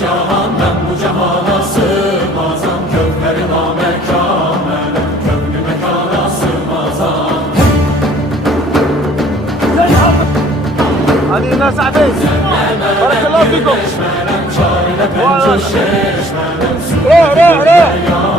Cahan ben bu cahana sığmazam, kökleri namekan benim, köklü mekana sığmazam. هذه ناس عبيد بارك الله فيكم. Çarine pençe şeşmenem, روح روح روح